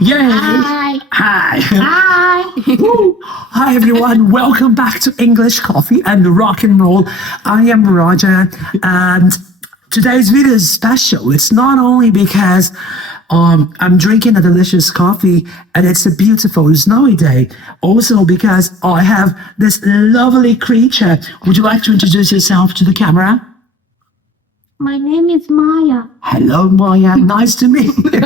Yay! Hi. Hi! Hi. Woo. Hi everyone, welcome back to English Coffee and Rock and Roll. I am Roger, and today's video is special. It's not only because I'm drinking a delicious coffee and it's a beautiful snowy day, also because I have this lovely creature. Would you like to introduce yourself to the camera? My name is Maya. Hello, Maya. Nice to meet you.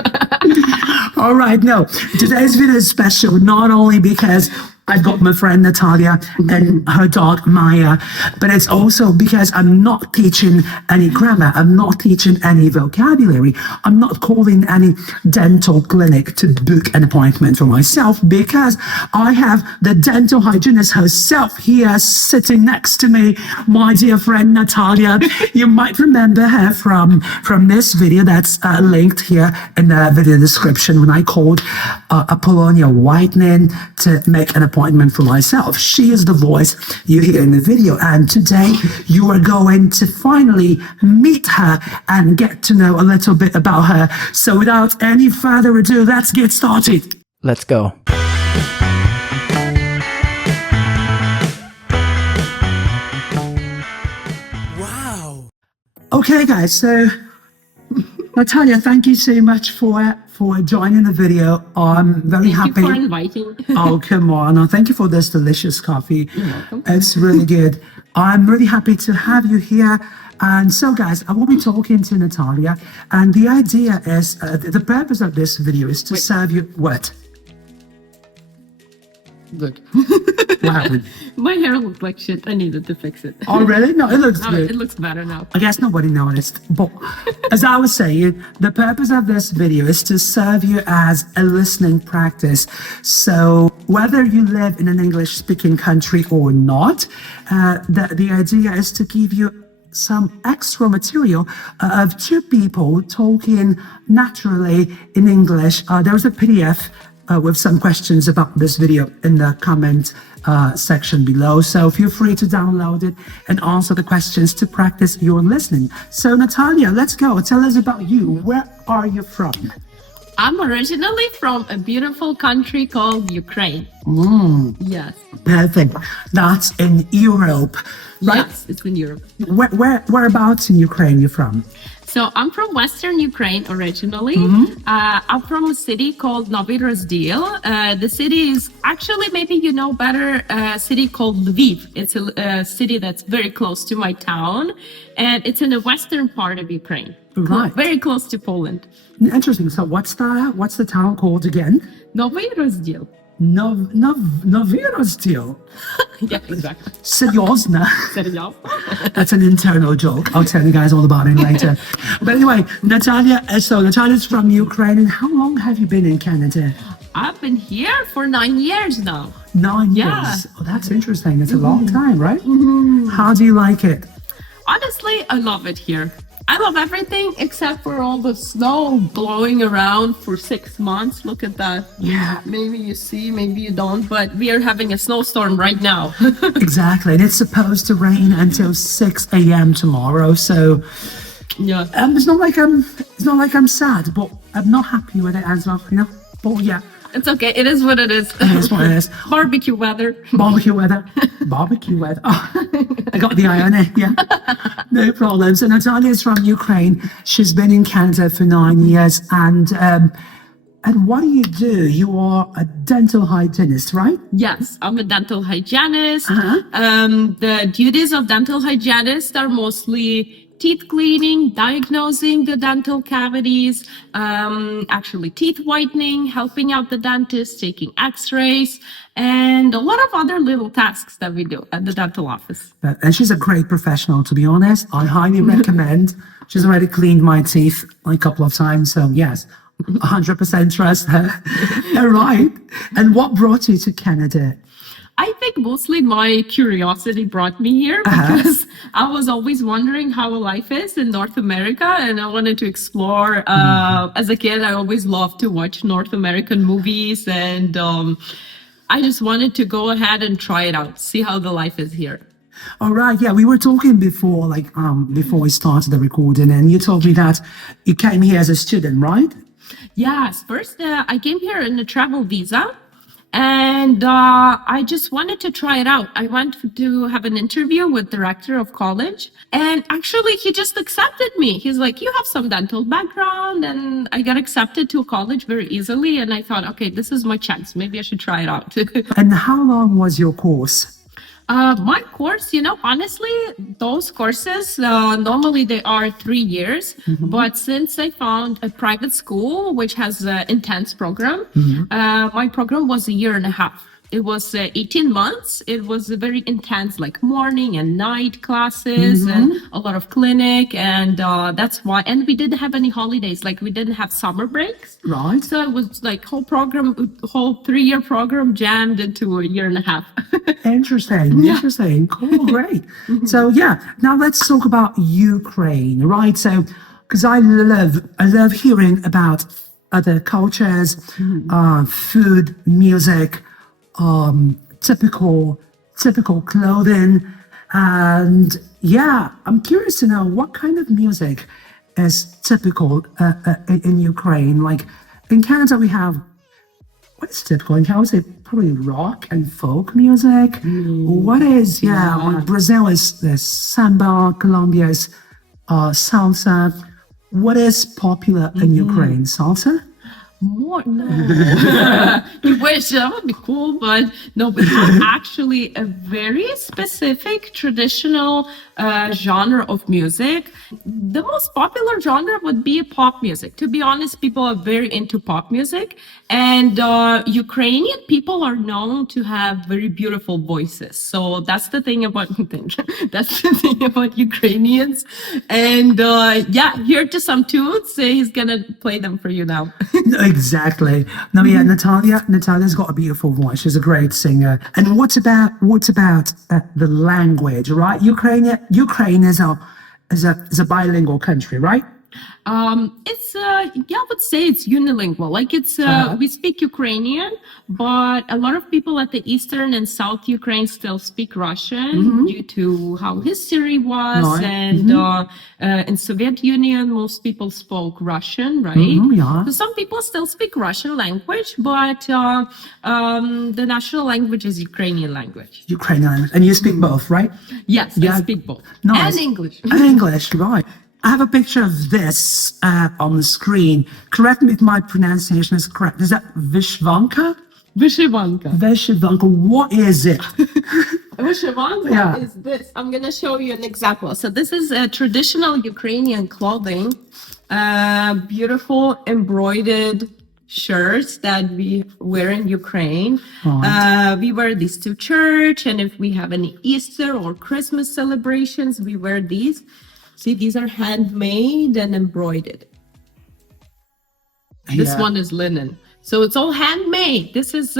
All right, no, today's video is special not only because I've got my friend Nataliia and her dog Maya, but it's also because I'm not teaching any grammar, I'm not teaching any vocabulary, I'm not calling any dental clinic to book an appointment for myself because I have the dental hygienist herself here sitting next to me, my dear friend Nataliia. You might remember her from this video that's linked here in the video description when I called Apollonia Whitening to make an appointment for myself. She is the voice you hear in the video, and today you are going to finally meet her and get to know a little bit about her. So without any further ado, let's get started. Let's go. Wow. Okay, guys, so Nataliia, thank you so much for joining the video. I'm very happy. Thank you for inviting. Oh, come on. Oh, thank you for this delicious coffee. You're welcome. It's really good. I'm really happy to have you here. And so, guys, I will be talking to Nataliia. And the idea is, the purpose of this video is to serve you what? Good. What happened? My hair looked like shit. I needed to fix it. Oh, really? No, it looks Oh, good. it looks better now. I guess nobody noticed. But as I was saying, the purpose of this video is to serve you as a listening practice. So whether you live in an English-speaking country or not, the idea is to give you some extra material of two people talking naturally in English. There's a PDF with some questions about this video in the comment section below. So feel free to download it and answer the questions to practice your listening. So Nataliia, let's go. Tell us about you. Where are you from? I'm originally from a beautiful country called Ukraine. Yes. Perfect. That's in Europe, right? Yes, it's in Europe. Whereabouts in Ukraine you from? So I'm from Western Ukraine originally. I'm from a city called Novy Rozdil. The city is actually, maybe you know better, a city called Lviv. It's a city that's very close to my town, and it's in the western part of Ukraine, Right. very close to Poland. Interesting. So what's the town called again? Novy Rozdil. Novy Rozdil. Yeah, exactly. Seriousna. Seriously? That's an internal joke. I'll tell you guys all about it later. But anyway, Nataliia, so Natalia's from Ukraine, and how long have you been in Canada? I've been here for 9 years now. 9 years. Yeah. Oh, that's interesting. It's a long time, right? How do you like it? Honestly, I love it here. I love everything except for all the snow blowing around for 6 months. Look at that. Yeah. Maybe you see, maybe you don't, but we are having a snowstorm right now. Exactly. And it's supposed to rain until 6 a.m. tomorrow. So Yeah. it's not like I'm sad, but I'm not happy with it as well, you know? But yeah, It's okay. It is what it is. it is what it is. Barbecue weather. Barbecue weather. Barbecue weather. Oh, I got the irony. Yeah. No problem. So Nataliia is from Ukraine. She's been in Canada for 9 years. And what do? You are a dental hygienist, right? Yes, I'm a dental hygienist. Uh-huh. The duties of dental hygienist are mostly teeth cleaning, diagnosing the dental cavities, actually teeth whitening, helping out the dentist, taking x-rays, and a lot of other little tasks that we do at the dental office. And she's a great professional, to be honest. I highly recommend. She's already cleaned my teeth a couple of times. So yes, 100% trust her. All right. And what brought you to Canada? I think mostly my curiosity brought me here because I was always wondering how life is in North America, and I wanted to explore. As a kid, I always loved to watch North American movies, and I just wanted to go ahead and try it out, see how the life is here. All right. Yeah, we were talking before, before we started the recording, and you told me that you came here as a student, right? Yes, first I came here in a travel visa, and I just wanted to try it out. I went to have an interview with director of college, and actually he just accepted me. He's like, "You have some dental background," and I got accepted to a college very easily. And I thought, okay, this is my chance. Maybe I should try it out. And how long was your course? My course, honestly, those courses, normally they are 3 years, but since I found a private school which has an intense program, my program was a year and a half. It was 18 months. It was a very intense, like morning and night classes and a lot of clinic. And that's why, and we didn't have any holidays, like we didn't have summer breaks. Right. So it was like whole 3-year program jammed into a year and a half. Interesting. Interesting. Cool. Great. So now let's talk about Ukraine, right? So, because I love hearing about other cultures, food, music, typical clothing, and I'm curious to know what kind of music is typical in Ukraine. Like in Canada, we have what is typical in Canada? I would say probably rock and folk music. What is like Brazil is the samba, Colombia is salsa. What is popular in Ukraine? Salsa? More no. We wish that would be cool, but no, we have actually a very specific traditional genre of music. The most popular genre would be pop music. To be honest, people are very into pop music, and Ukrainian people are known to have very beautiful voices. So that's the thing about Ukrainians. And here to some tunes. He's gonna play them for you now. Exactly. No, Natalia's got a beautiful voice. She's a great singer. And what about the language, right? Ukraine is a bilingual country, right? It's I would say it's unilingual. Like it's we speak Ukrainian, but a lot of people at the eastern and south Ukraine still speak Russian due to how history was, and in Soviet Union most people spoke Russian, right? So some people still speak Russian language, but the national language is Ukrainian language. Ukrainian language, and you speak both, right? Yes, I speak both. Nice. And English. And English, right? I have a picture of this on the screen. Correct me if my pronunciation is correct. Is that Vishvanka? Vyshyvanka. Vyshyvanka. What is it? Vyshyvanka is this. I'm going to show you an example. So this is a traditional Ukrainian clothing, beautiful embroidered shirts that we wear in Ukraine. We wear these to church, and if we have any Easter or Christmas celebrations, we wear these. See, these are handmade and embroidered. This one is linen. So it's all handmade. This is,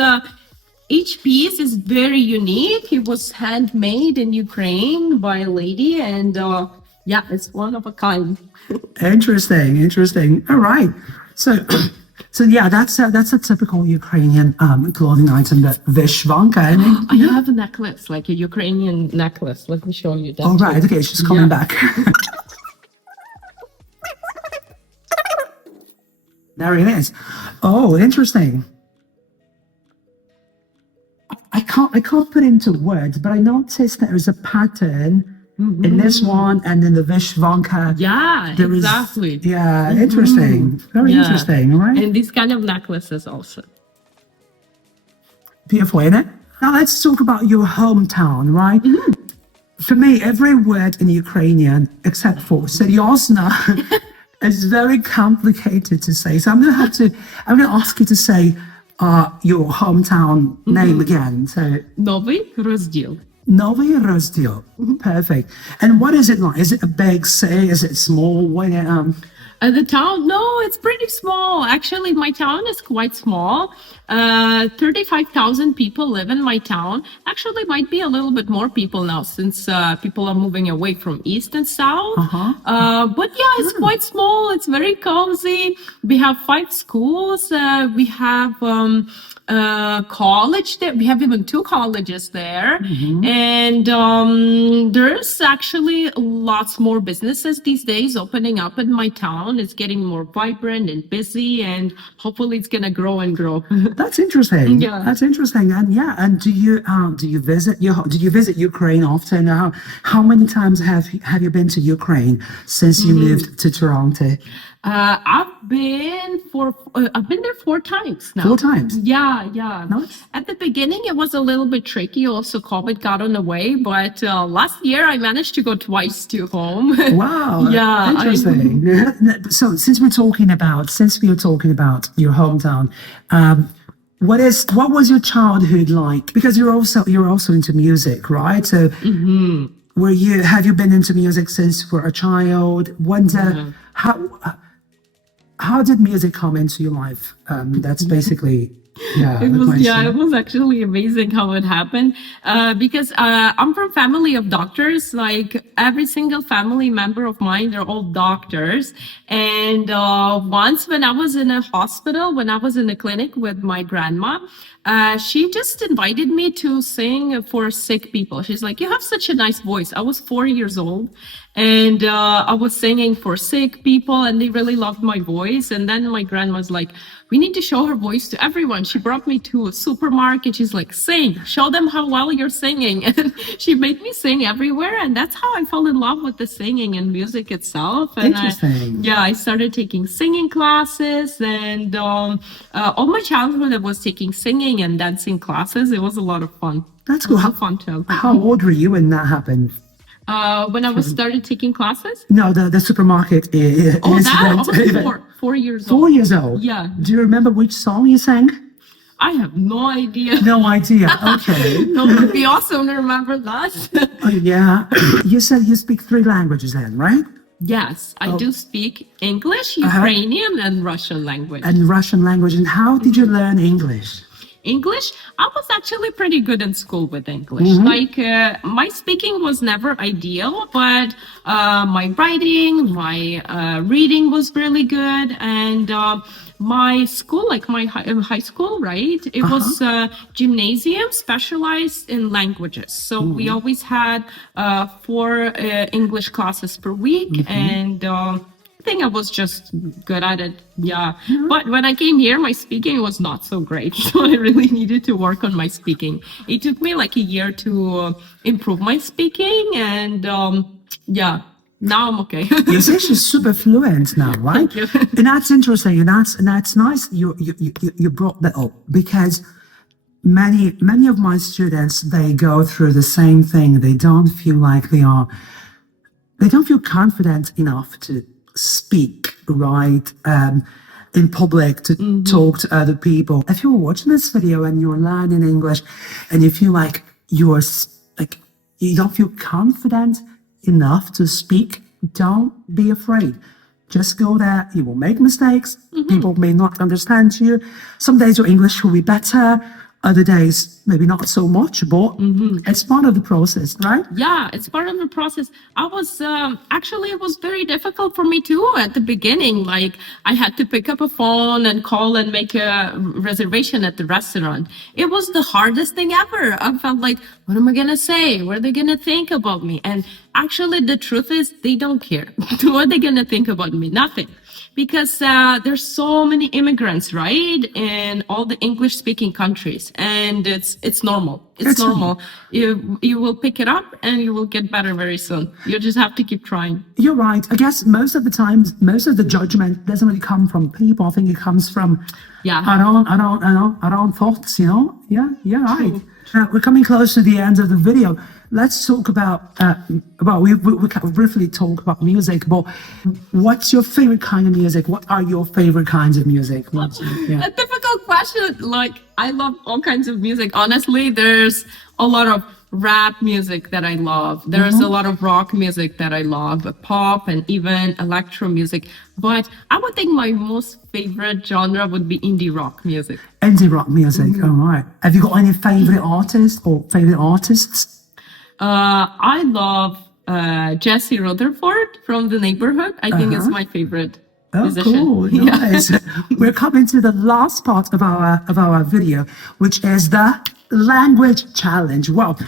each piece is very unique. It was handmade in Ukraine by a lady, and it's one of a kind. Interesting. All right. So that's a typical Ukrainian clothing item, that Vishvanka. I have a necklace, like a Ukrainian necklace. Let me show you that. Oh, right. Okay, she's coming back. There it is. Oh, interesting. I can't put into words, but I noticed there is a pattern in this one and in the Vishvanka. Yeah, exactly. Interesting. Very interesting, all right? And these kind of necklaces also. Beautiful, isn't it? Now let's talk about your hometown, right? For me, every word in Ukrainian, except for Seryosna, is very complicated to say. So I'm going to ask you to say your hometown name again. So Новий розділ. Новий розділ. Perfect. And what is it like? Is it a big city? Is it small? The town? No, it's pretty small. Actually, my town is quite small. 35,000 people live in my town. Actually, might be a little bit more people now since people are moving away from east and south. But it's quite small. It's very cozy. We have 5 schools. We have college there. We have even 2 colleges there. And there's actually lots more businesses these days opening up in my town. It's getting more vibrant and busy, and hopefully it's gonna grow and grow. That's interesting. Yeah. That's interesting. And yeah, and do you visit Ukraine often? How many times have you been to Ukraine since you moved to Toronto? I've been there 4 times now. 4 times. Yeah, yeah. Nice. At the beginning, it was a little bit tricky. Also, COVID got on the way. But last year, I managed to go twice to home. Wow. Yeah, Interesting. So since we were talking about your hometown, what was your childhood like? Because you're also into music, right? So have you been into music since you were a child? Wonder how did music come into your life? That's basically it was actually amazing how it happened. Because I'm from family of doctors. Like every single family member of mine, they're all doctors. And once when I was in a hospital, when I was in a clinic with my grandma, she just invited me to sing for sick people. She's like, "You have such a nice voice." I was 4 years old, and I was singing for sick people, and they really loved my voice. And then my grandma's like, "We need to show her voice to everyone." She brought me to a supermarket. She's like, "Sing, show them how well you're singing." And she made me sing everywhere. And that's how I fell in love with the singing and music itself. And Interesting. I started taking singing classes. And all my childhood, I was taking singing and dancing classes. It was a lot of fun. That's cool. It was a fun childhood. How old were you when that happened? When I was started taking classes? No, the supermarket That? I incident. was 4 years old. 4 years old? Yeah. Do you remember which song you sang? I have no idea. No idea. Okay. No, it would be awesome to remember that. Oh, yeah. You said you speak 3 languages then, right? Yes, I do speak English, Ukrainian, and Russian language. And Russian language. And how did you learn English? English, I was actually pretty good in school with English. Like my speaking was never ideal, but my writing, my reading was really good. And my school, like my high school, right? It was gymnasium specialized in languages. So we always had 4 English classes per week. And I think I was just good at it. Yeah. But when I came here, my speaking was not so great. So I really needed to work on my speaking. It took me like a year to improve my speaking. And now I'm okay. You're actually super fluent now, right? Thank you. And that's interesting. And that's nice you brought that up, because many of my students, they go through the same thing. They don't feel like they don't feel confident enough to speak right in public, to talk to other people. If you're watching this video and you're learning English and you feel like you don't feel confident enough to speak, don't be afraid. Just go there. You will make mistakes. People may not understand you. Some days your English will be better. Other days, maybe not so much, but it's part of the process, right? Yeah, it's part of the process. I was actually, it was very difficult for me too at the beginning. Like I had to pick up a phone and call and make a reservation at the restaurant. It was the hardest thing ever. I felt like, what am I going to say? What are they going to think about me? And actually, the truth is they don't care. What are they going to think about me? Nothing. Because there's so many immigrants, right, in all the English-speaking countries, and it's normal. It's normal. You will pick it up, and you will get better very soon. You just have to keep trying. You're right. I guess most of the times, most of the judgment doesn't really come from people. I think it comes from our own thoughts. You know? Yeah, you're right. We're coming close to the end of the video. Let's talk about, we briefly talk about music, but what's your favorite kind of music? What are your favorite kinds of music? A difficult question. Like, I love all kinds of music. Honestly, there's a lot of rap music that I love. There's a lot of rock music that I love, pop and even electro music. But I would think my most favorite genre would be indie rock music. Indie rock music, all right. Have you got any favorite artists or favorite artists? I love Jesse Rutherford from The Neighborhood. I think it's my favorite. Oh, musician. cool. Yeah. Nice. We're coming to the last part of our video, which is the language challenge. Well,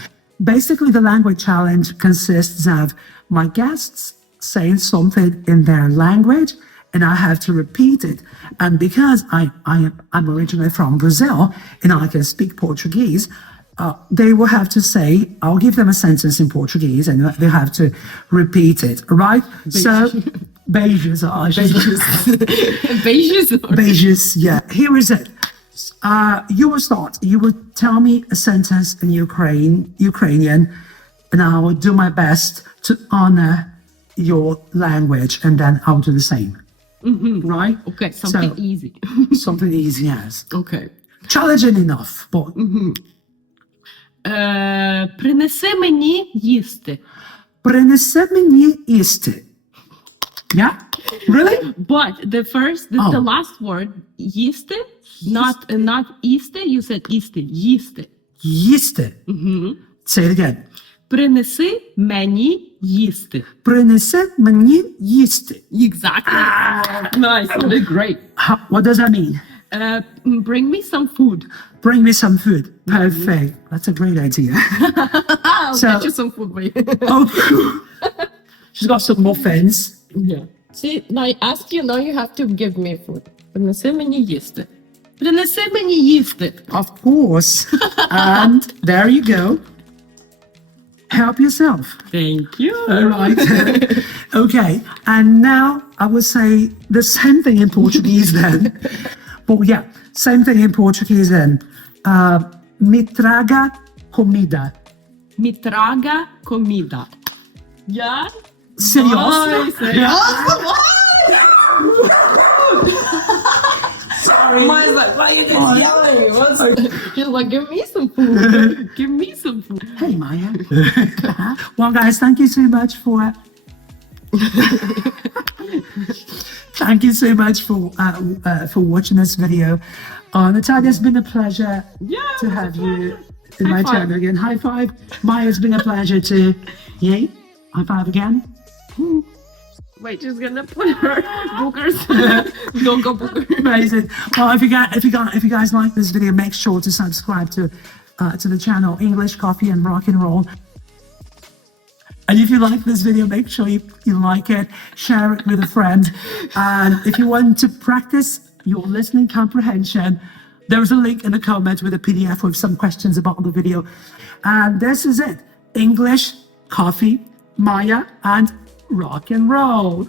basically the language challenge consists of my guests saying something in their language and I have to repeat it. And because I'm originally from Brazil and I can speak Portuguese, they will have to say, I'll give them a sentence in Portuguese and they have to repeat it, right? So, beijos. Beijos. Beijos, yeah. Here is it. You will start. You will tell me a sentence in Ukrainian, and I will do my best to honor your language, and then I'll do the same. Right? Okay, something So- easy. Something easy, yes. Okay. Challenging enough, but Принеси мені їсти. принеси мені їсти. Yeah? Really? But the Oh. last word, їсти, not їсти, you said їсти, їсти. Їсти. Say it again. Принеси мені їсти. Принеси мені їсти. Exactly. Nice. Really great. What does that mean? Bring me some food. Bring me some food. Perfect. That's a great idea. I'll So- get you some food, wait. Oh, she's got some muffins. Yeah. See, now I ask you, now you have to give me food. Принеси мені їсти. Принеси мені їсти. Of course. And there you go. Help yourself. Thank you. All right. Okay. And now I will say the same thing in Portuguese then. But yeah, same thing in Portuguese then. Me traga comida. Me traga comida. Yeah? Serious? Nice. Yeah. Sorry. Mine's like, why are you just yelling? She's like, give me some food. Give me some food. Hey, Maya. Well, guys, thank you so much for. Thank you so much for watching this video. Natalia, it's been a pleasure Yeah, to it's a have you pleasure. in my High five. channel again. High five. Maya, it's been a pleasure to. Yay. High five again. Wait, she's gonna put her boogers. Don't go booger. Amazing. Well, if you guys like this video, make sure to subscribe to the channel English Coffee and Rock and Roll. And if you like this video, make sure you like it, share it with a friend. And if you want to practice your listening comprehension, there's a link in the comment with a PDF with some questions about the video. And this is it. English, coffee, Maya, and rock and roll.